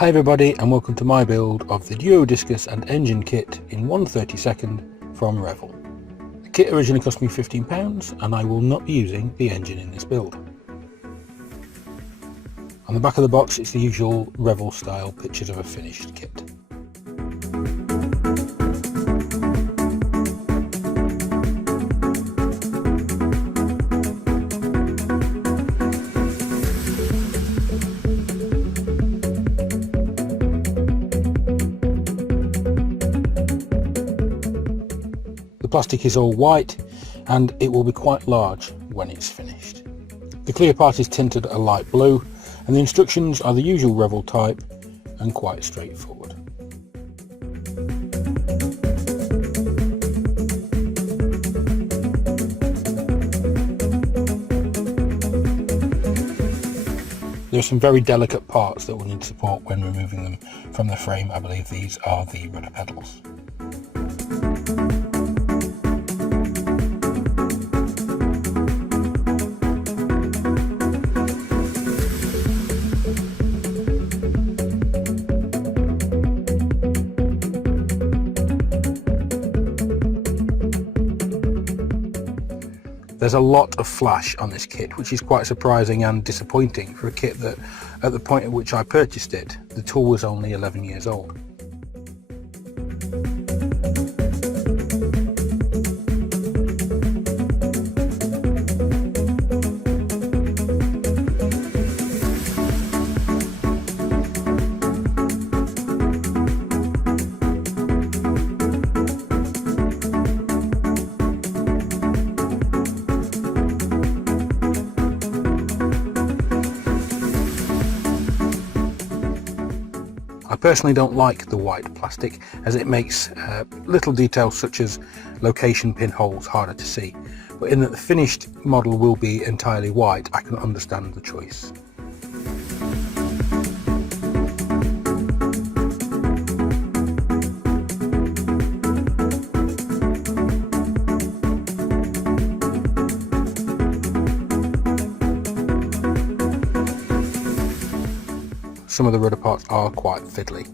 Hi everybody and welcome to my build of the Duo Discus and engine kit in 1/32 from Revell. The kit originally cost me £15 and I will not be using the engine in this build. On the back of the box it's the usual Revell style pictures of a finished kit. The plastic is all white and it will be quite large when it's finished. The clear part is tinted a light blue and the instructions are the usual Revell type and quite straightforward. There are some very delicate parts that will need support when removing them from the frame. I believe these are the rudder pedals. There's a lot of flash on this kit, which is quite surprising and disappointing for a kit that, at the point at which I purchased it, the tool was only 11 years old. I personally don't like the white plastic as it makes little details such as location pinholes harder to see, but in that the finished model will be entirely white, I can understand the choice. Some of the rudder parts are quite fiddly.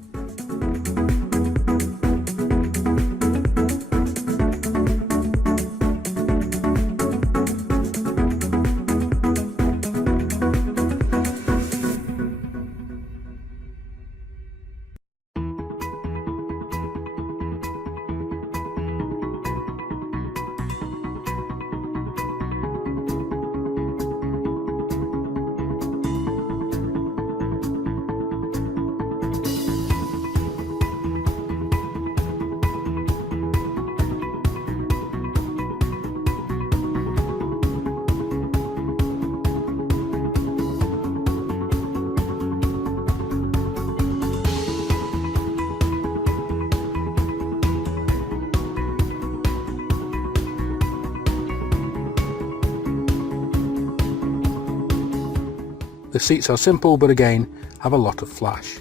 The seats are simple but again have a lot of flash.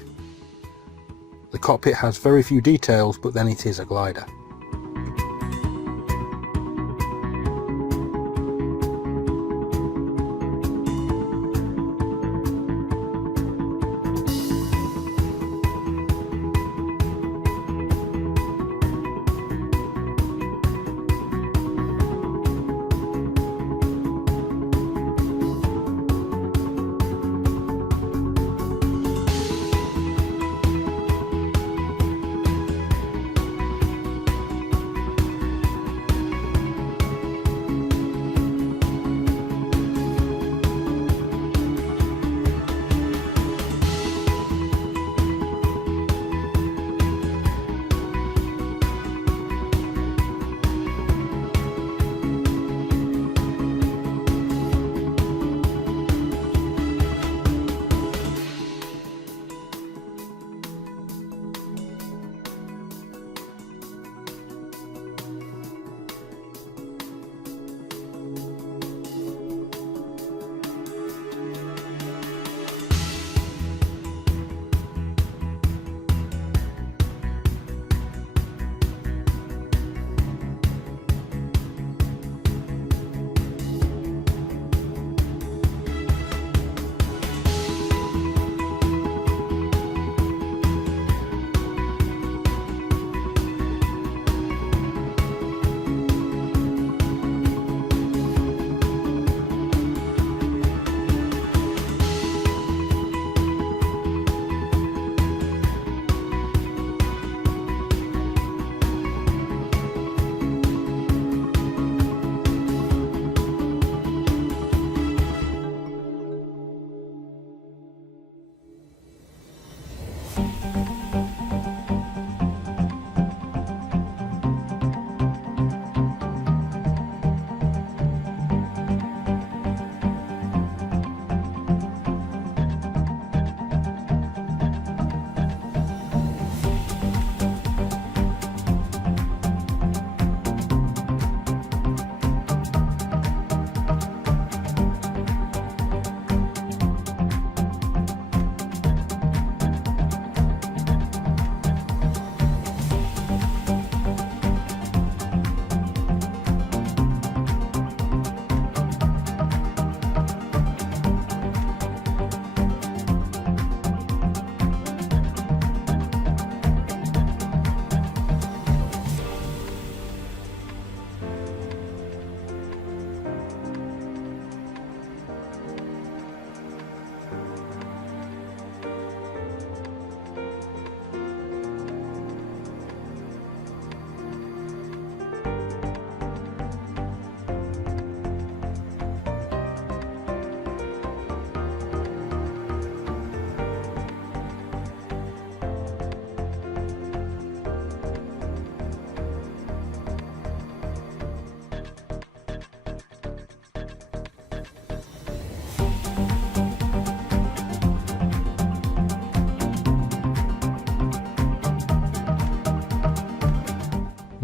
The cockpit has very few details, but then it is a glider.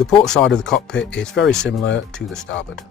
The port side of the cockpit is very similar to the starboard.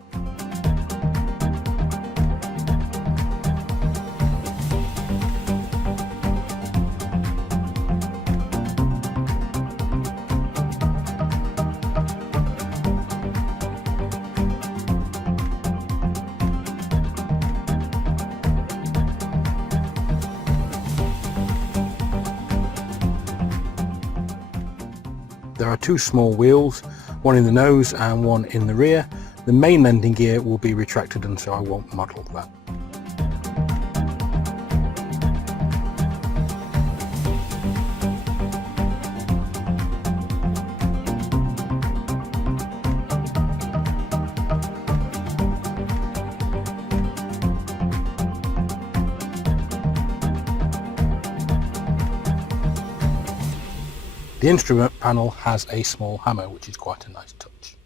There are two small wheels, one in the nose and one in the rear. The main landing gear will be retracted, and so I won't model that. The instrument panel has a small hammer, which is quite a nice touch.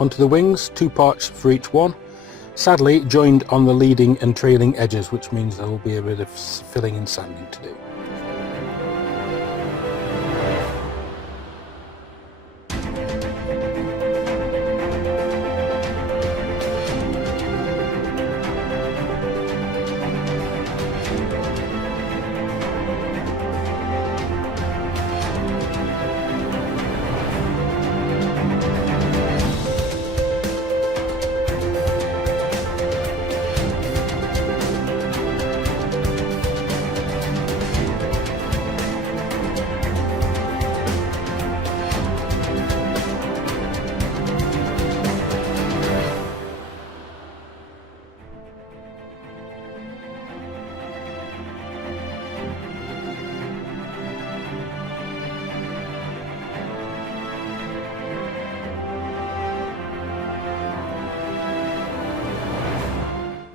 Onto the wings, 2 parts for each one. Sadly joined on the leading and trailing edges, which means there will be a bit of filling and sanding to do.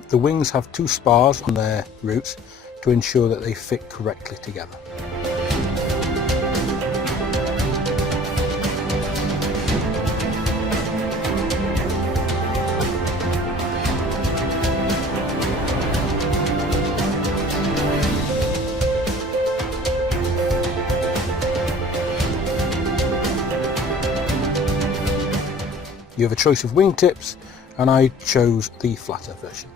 The wings have 2 spars on their roots to ensure that they fit correctly together. You have a choice of wingtips, and I chose the flatter version.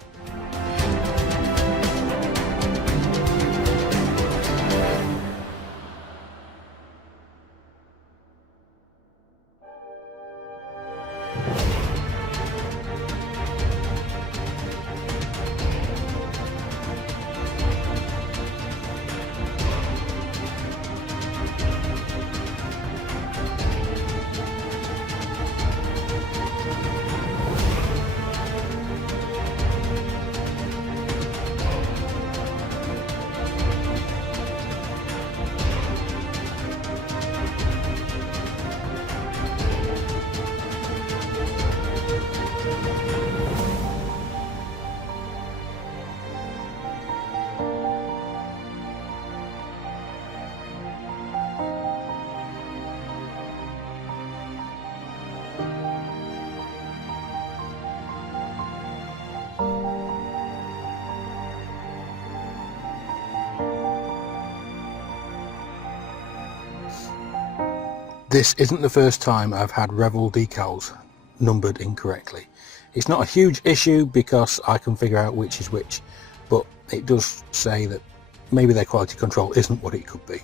This isn't the first time I've had Revell decals numbered incorrectly. It's not a huge issue because I can figure out which is which, but it does say that maybe their quality control isn't what it could be.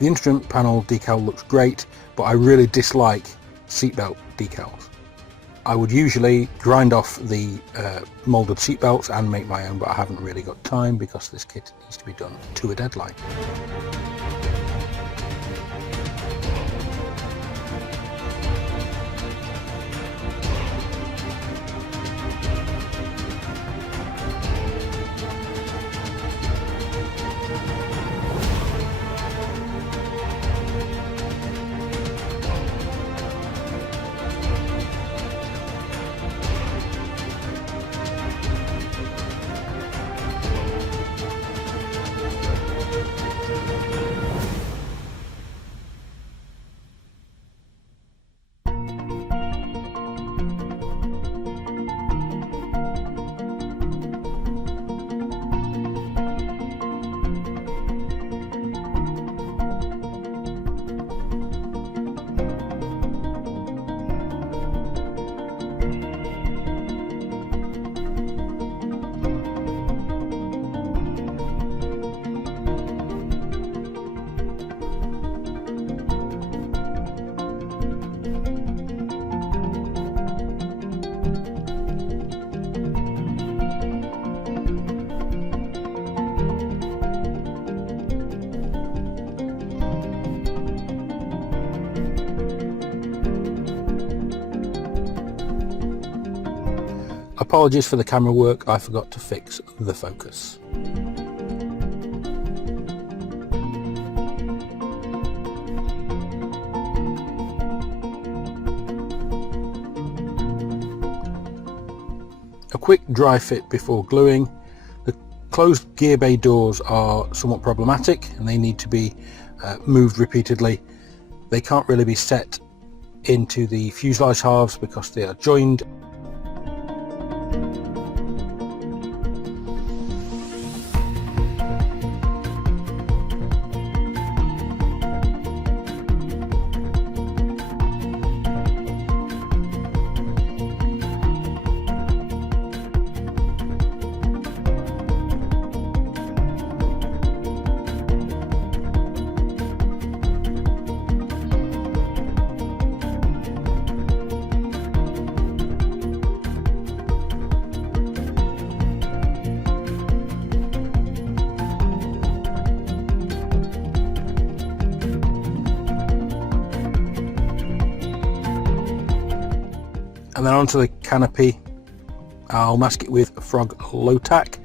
The instrument panel decal looks great, but I really dislike seatbelt decals. I would usually grind off the moulded seatbelts and make my own, but I haven't really got time because this kit needs to be done to a deadline. Apologies for the camera work, I forgot to fix the focus. A quick dry fit before gluing. The closed gear bay doors are somewhat problematic and they need to be moved repeatedly. They can't really be set into the fuselage halves because they are joined. And then onto the canopy, I'll mask it with Frog Low Tack.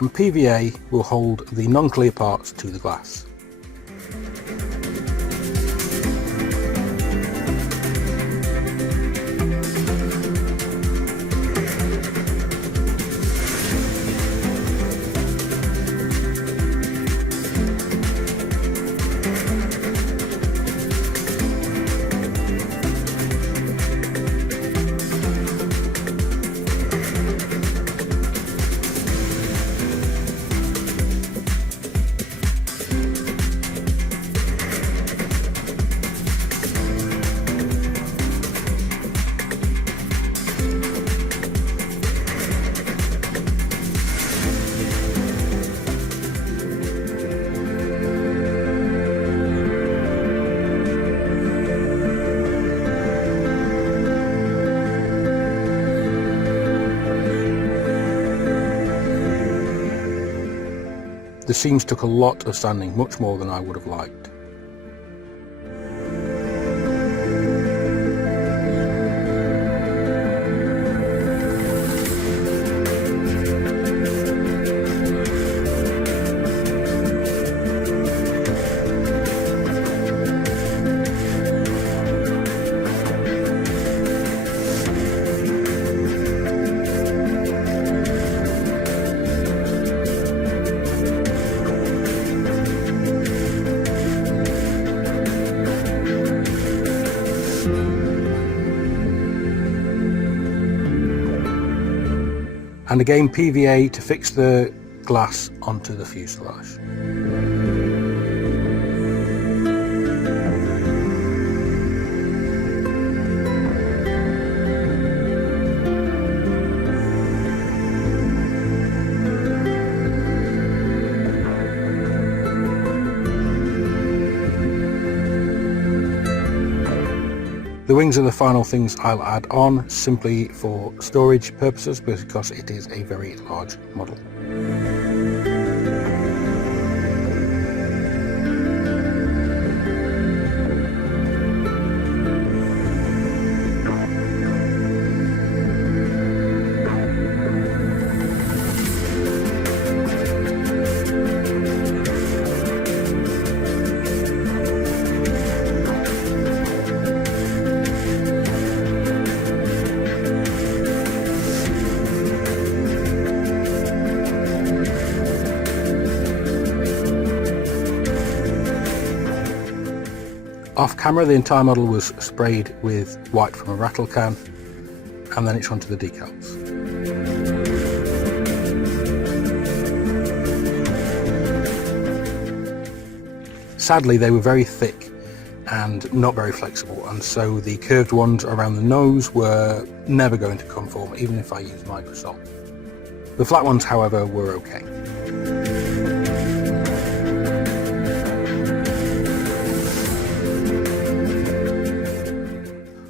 And PVA will hold the non-clear parts to the glass. The seams took a lot of sanding, much more than I would have liked. And again PVA to fix the glass onto the fuselage. The wings are the final things I'll add on, simply for storage purposes because it is a very large model. Off camera, the entire model was sprayed with white from a rattle can, and then it's onto the decals. Sadly, they were very thick and not very flexible, and so the curved ones around the nose were never going to come for me, even if I used Microsoft. The flat ones, however, were okay.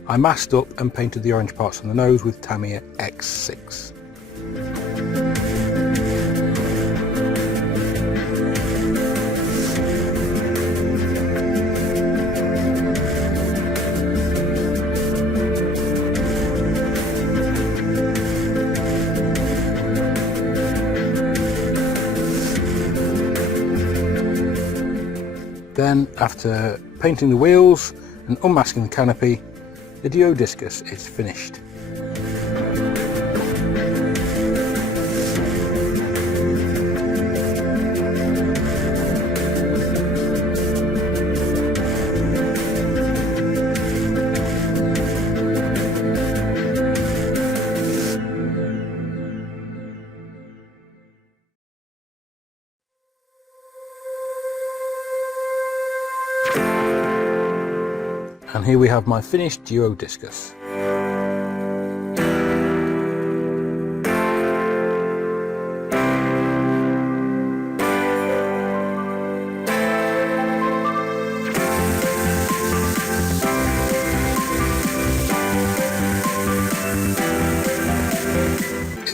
I masked up and painted the orange parts on the nose with Tamiya X6. Then, after painting the wheels and unmasking the canopy, the Duo Discus is finished. And here we have my finished Duo Discus.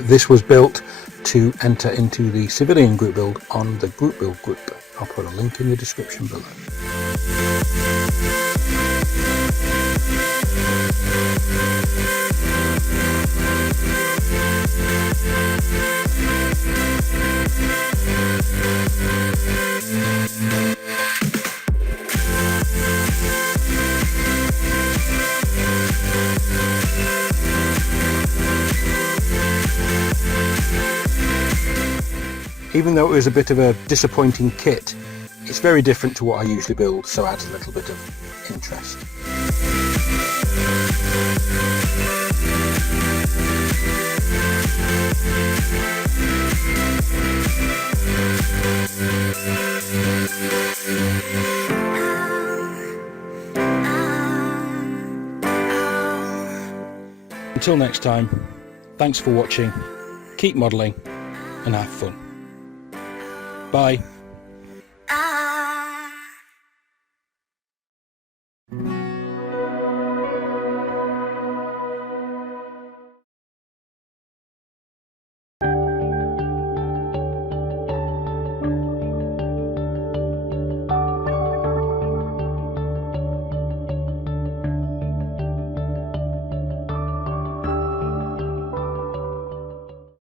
This was built to enter into the civilian group build on the group build group. I'll put a link in the description below. Even though it was a bit of a disappointing kit, it's very different to what I usually build, so adds a little bit of interest. Until next time, thanks for watching, keep modelling and have fun. Bye.